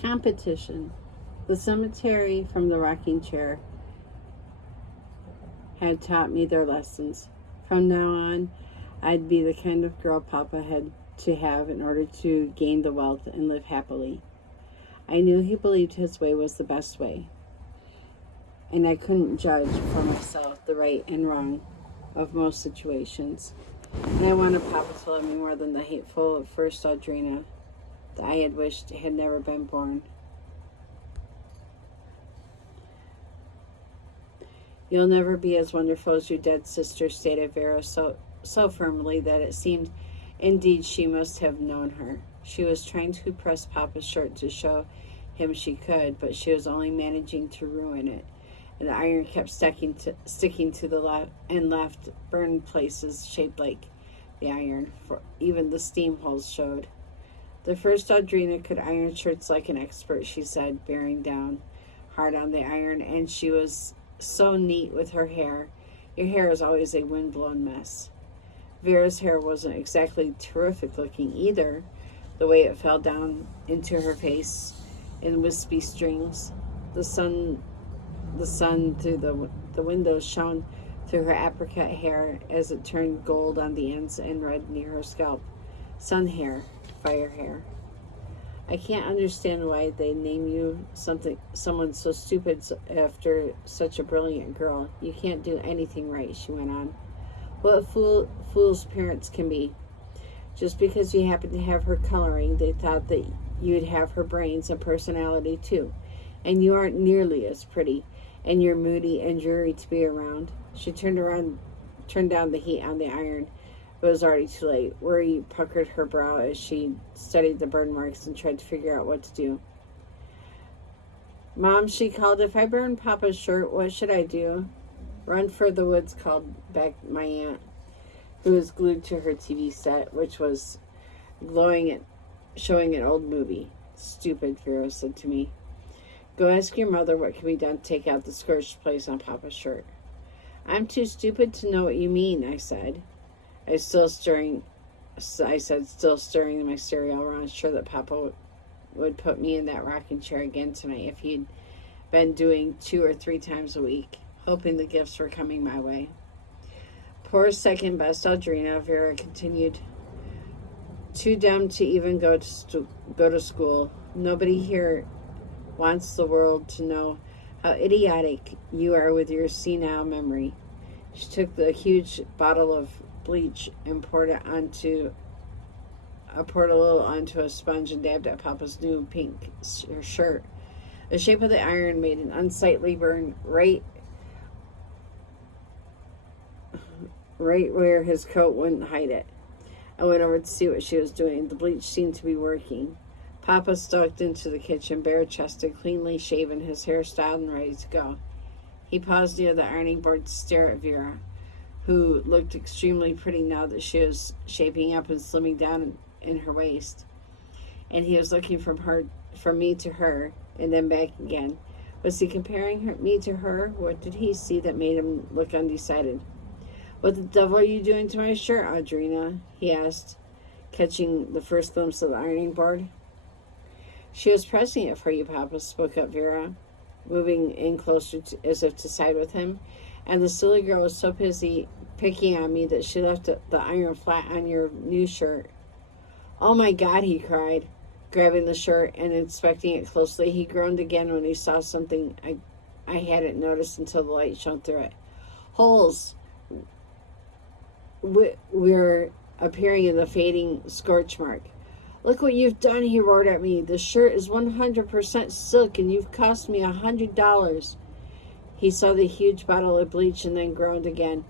Competition. The cemetery from the rocking chair had taught me their lessons. From now on, I'd be the kind of girl Papa had to have in order to gain the wealth and live happily. I knew he believed his way was the best way, and I couldn't judge for myself the right and wrong of most situations. And I wanted Papa to love me more than the hateful first Audrina that I had wished had never been born. You'll never be as wonderful as your dead sister, stated Vera so firmly that it seemed indeed she must have known her. She was trying to press Papa's shirt to show him she could, but she was only managing to ruin it. And the iron kept sticking to the left and left burned places shaped like the iron, for even the steam holes showed. The first Audrina could iron shirts like an expert, she said, bearing down hard on the iron, and she was so neat with her hair. Your hair is always a windblown mess. Vera's hair wasn't exactly terrific looking either, the way it fell down into her face in wispy strings. The sun through the windows shone through her apricot hair as it turned gold on the ends and red near her scalp. Sun hair, fire hair. I can't understand why they name you someone so stupid after such a brilliant girl. You can't do anything right, she went on. What fools parents can be. Just because you happen to have her coloring, they thought that you'd have her brains and personality too. And you aren't nearly as pretty, and you're moody and dreary to be around. She turned down the heat on the iron. It was already too late. Worry puckered her brow as she studied the burn marks and tried to figure out what to do. Mom, she called, if I burn Papa's shirt, what should I do? Run for the woods, called back my aunt, who was glued to her TV set, which was showing an old movie. Stupid, Vera said to me. Go ask your mother what can be done to take out the scorched place on Papa's shirt. I'm too stupid to know what you mean, I said. Still stirring my cereal, around, sure that Papa would put me in that rocking chair again tonight if he'd been doing 2 or 3 times a week, hoping the gifts were coming my way. Poor second best Audrina, Vera continued. Too dumb to even go to school. Nobody here wants the world to know how idiotic you are with your senile memory. She took the huge bottle of bleach and poured a little onto a sponge and dabbed at Papa's new pink shirt. The shape of the iron made an unsightly burn right where his coat wouldn't hide it. I went over to see what she was doing. The bleach seemed to be working. Papa stalked into the kitchen, bare-chested, cleanly shaven, his hair styled and ready to go. He paused near the ironing board to stare at Vera, who looked extremely pretty now that she was shaping up and slimming down in her waist. And he was looking from me to her, and then back again. Was he comparing me to her? What did he see that made him look undecided? What the devil are you doing to my shirt, Audrina? He asked, catching the first glimpse of the ironing board. She was pressing it for you, Papa, spoke up Vera, moving in closer as if to side with him. And the silly girl was so busy picking on me that she left the iron flat on your new shirt. Oh my God, he cried, grabbing the shirt and inspecting it closely. He groaned again when he saw something I hadn't noticed until the light shone through it. Holes were appearing in the fading scorch mark. Look what you've done, he roared at me. The shirt is 100% silk and you've cost me $100. He saw the huge bottle of bleach and then groaned again.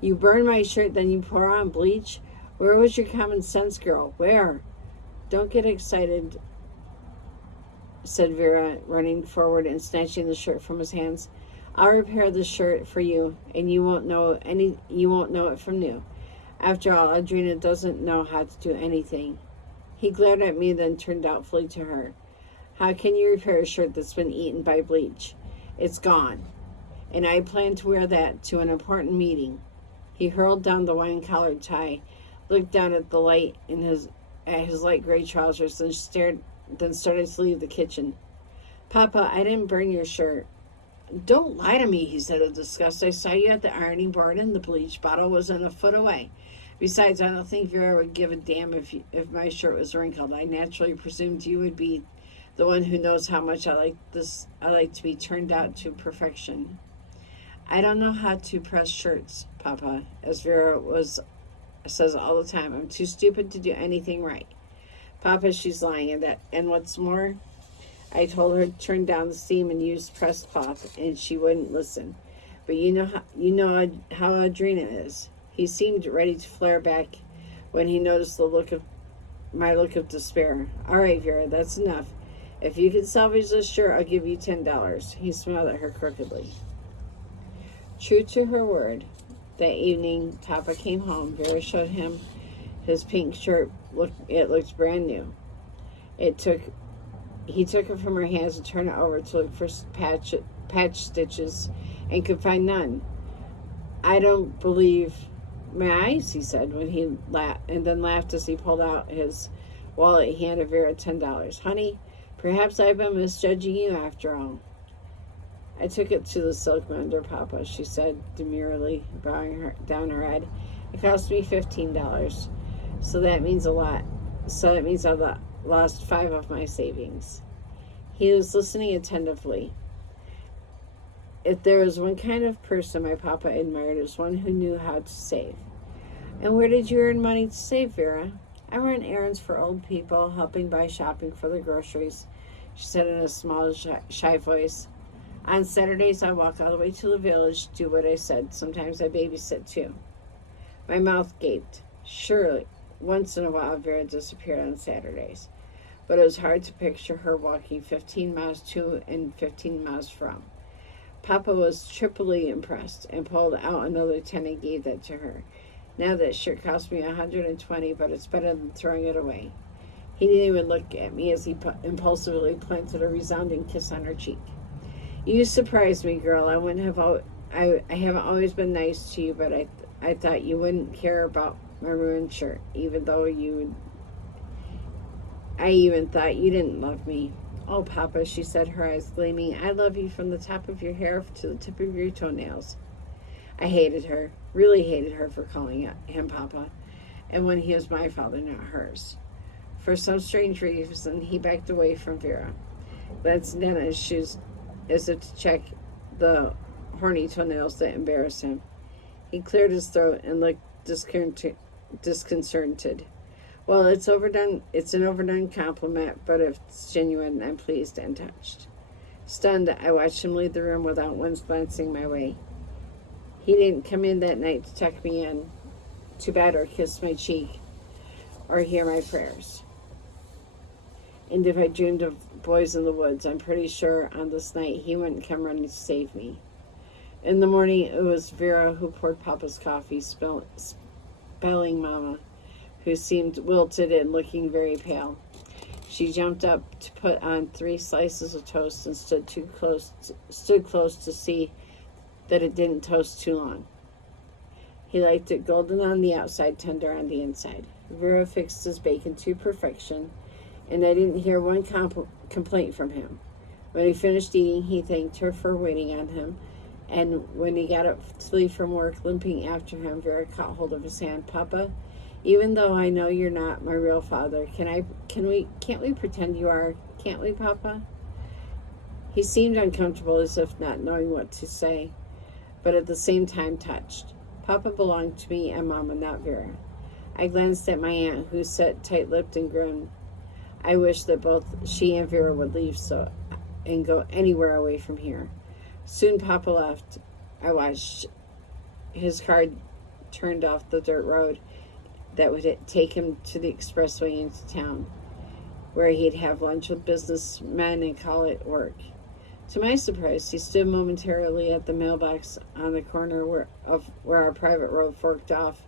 You burn my shirt, then you pour on bleach? Where was your common sense, girl? Where? Don't get excited, said Vera, running forward and snatching the shirt from his hands. I'll repair the shirt for you, and you won't know it from new. After all, Audrina doesn't know how to do anything. He glared at me, then turned doubtfully to her. How can you repair a shirt that's been eaten by bleach? It's gone, and I plan to wear that to an important meeting. He hurled down the wine-collared tie, looked down at the light in his light gray trousers, and stared then started to leave the kitchen. Papa, I didn't burn your shirt. Don't lie to me, he said with disgust. I saw you at the ironing board and the bleach bottle wasn't a foot away. Besides, I don't think Vera would give a damn if my shirt was wrinkled. I naturally presumed you would be the one who knows how much I like this. I like to be turned out to perfection. I don't know how to press shirts, Papa, as Vera says all the time. I'm too stupid to do anything right. Papa, she's lying, and what's more, I told her to turn down the steam and use pressed cloth, and she wouldn't listen. But you know how Audrina is. He seemed ready to flare back when he noticed my look of despair. All right, Vera, that's enough. If you can salvage this shirt, I'll give you $10. He smiled at her crookedly. True to her word, that evening Papa came home. Vera showed him his pink shirt. It looked brand new. He took it from her hands and turned it over to look for patch stitches and could find none. I don't believe my eyes, he said, when he laughed, and then laughed as he pulled out his wallet. He handed Vera $10. Honey, perhaps I've been misjudging you after all. I took it to the silk mender, Papa, she said demurely, bowing down her head. It cost me $15. So that means a lot. So that means I've lost 5 of my savings. He was listening attentively. If there was one kind of person my Papa admired, it was one who knew how to save. And where did you earn money to save, Vera? I run errands for old people, helping buy shopping for the groceries, she said in a small, shy voice. On Saturdays, I walk all the way to the village, do what I said. Sometimes I babysit, too. My mouth gaped. Surely, once in a while, Vera disappeared on Saturdays. But it was hard to picture her walking 15 miles to and 15 miles from. Papa was triply impressed and pulled out another 10 and gave that to her. Now that shirt cost me $120, but it's better than throwing it away. He didn't even look at me as he impulsively planted a resounding kiss on her cheek. You surprised me, girl. I haven't always been nice to you, but I thought you wouldn't care about my ruined shirt, even though I even thought you didn't love me. Oh, Papa, she said, her eyes gleaming. I love you from the top of your hair to the tip of your toenails. I hated her, really hated her for calling him Papa, and when he was my father, not hers. For some strange reason, he backed away from Vera, glancing down at his shoes as if to check the horny toenails that embarrassed him. He cleared his throat and looked disconcerted. Well, it's overdone. It's an overdone compliment, but if it's genuine, I'm pleased and touched. Stunned, I watched him leave the room without once glancing my way. He didn't come in that night to tuck me in, to bat or kiss my cheek, or hear my prayers. And if I dreamed of boys in the woods, I'm pretty sure on this night he wouldn't come running to save me. In the morning, it was Vera who poured Papa's coffee, spelling Mama, who seemed wilted and looking very pale. She jumped up to put on 3 slices of toast and stood close to see that it didn't toast too long. He liked it golden on the outside, tender on the inside. Vera fixed his bacon to perfection, and I didn't hear one complaint from him. When he finished eating, he thanked her for waiting on him, and when he got up to leave from work, limping after him, Vera caught hold of his hand. Papa, even though I know you're not my real father, can't we pretend you are? Can't we, Papa? He seemed uncomfortable, as if not knowing what to say, but at the same time touched. Papa belonged to me and Mama, not Vera. I glanced at my aunt, who sat tight-lipped and groaned. I wished that both she and Vera would leave and go anywhere away from here. Soon Papa left. I watched his car turned off the dirt road that would take him to the expressway into town, where he'd have lunch with businessmen and call it work. To my surprise, he stood momentarily at the mailbox on the corner where our private road forked off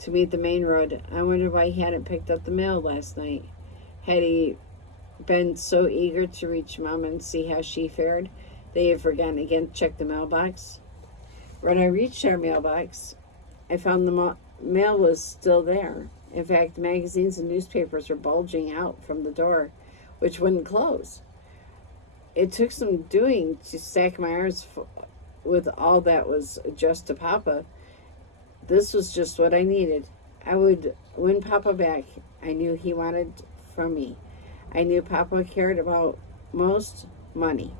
to meet the main road. I wondered why he hadn't picked up the mail last night. Had he been so eager to reach Mama and see how she fared that he had forgotten again to check the mailbox? When I reached our mailbox, I found the mail was still there. In fact, magazines and newspapers were bulging out from the door, which wouldn't close. It took some doing to stack my arms with all that was addressed to Papa. This was just what I needed. I would win Papa back. I knew he wanted from me. I knew Papa cared about most money.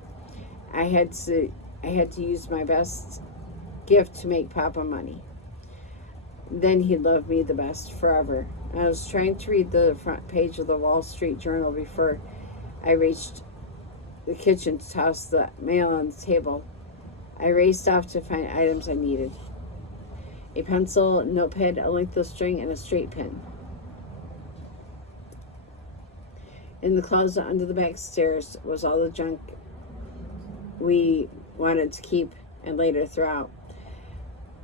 I had to use my best gift to make Papa money. Then he'd love me the best forever. I was trying to read the front page of the Wall Street Journal before I reached the kitchen to toss the mail on the table. I raced off to find items I needed. A pencil, a notepad, a length of string, and a straight pin. In the closet under the back stairs was all the junk we wanted to keep and later throw out.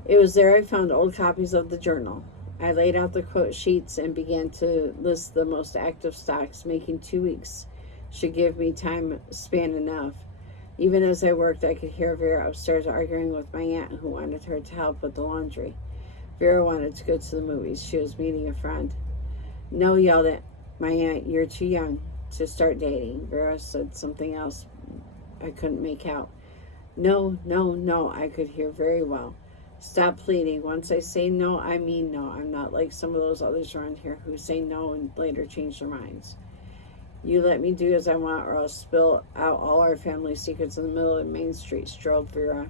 It was there I found old copies of the journal. I laid out the quote sheets and began to list the most active stocks, making 2 weeks should give me time span enough. Even as I worked, I could hear Vera upstairs arguing with my aunt, who wanted her to help with the laundry. Vera wanted to go to the movies. She was meeting a friend. No, yelled at my aunt, you're too young to start dating. Vera said something else I couldn't make out. No, no, no, I could hear very well. Stop pleading. Once I say no, I mean no. I'm not like some of those others around here who say no and later change their minds. You let me do as I want, or I'll spill out all our family secrets in the middle of Main Street, strolled Vera.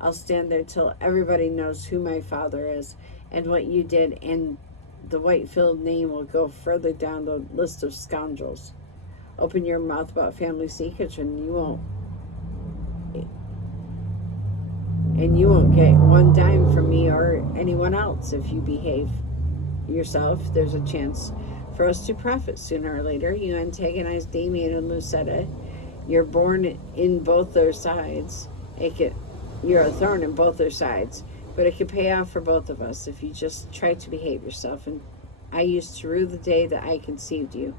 I'll stand there till everybody knows who my father is and what you did, and the Whitefield name will go further down the list of scoundrels. Open your mouth about family secrets and you won't get one dime from me or anyone else. If you behave yourself, there's a chance for us to profit sooner or later. You antagonize Damien and Lucetta. You're born in both their sides. You're a thorn in both their sides, but it could pay off for both of us if you just try to behave yourself. And I used to rue the day that I conceived you.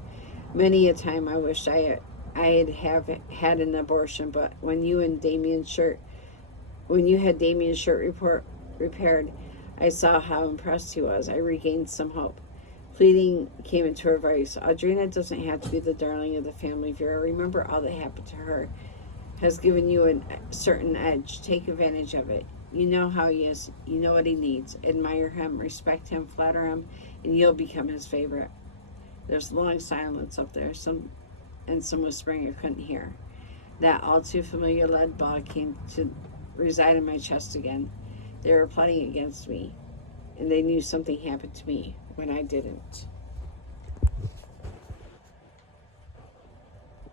Many a time I wished I had had an abortion, but when you had Damien's shirt repaired, I saw how impressed he was. I regained some hope. Pleading came into her voice. Audrina doesn't have to be the darling of the family, Vera. Remember, all that happened to her has given you a certain edge. Take advantage of it. You know how he is. You know what he needs. Admire him, respect him, flatter him, and you'll become his favorite. There's long silence up there, some whispering I couldn't hear. That all too familiar lead ball came to reside in my chest again. They were plotting against me, and they knew something happened to me when I didn't.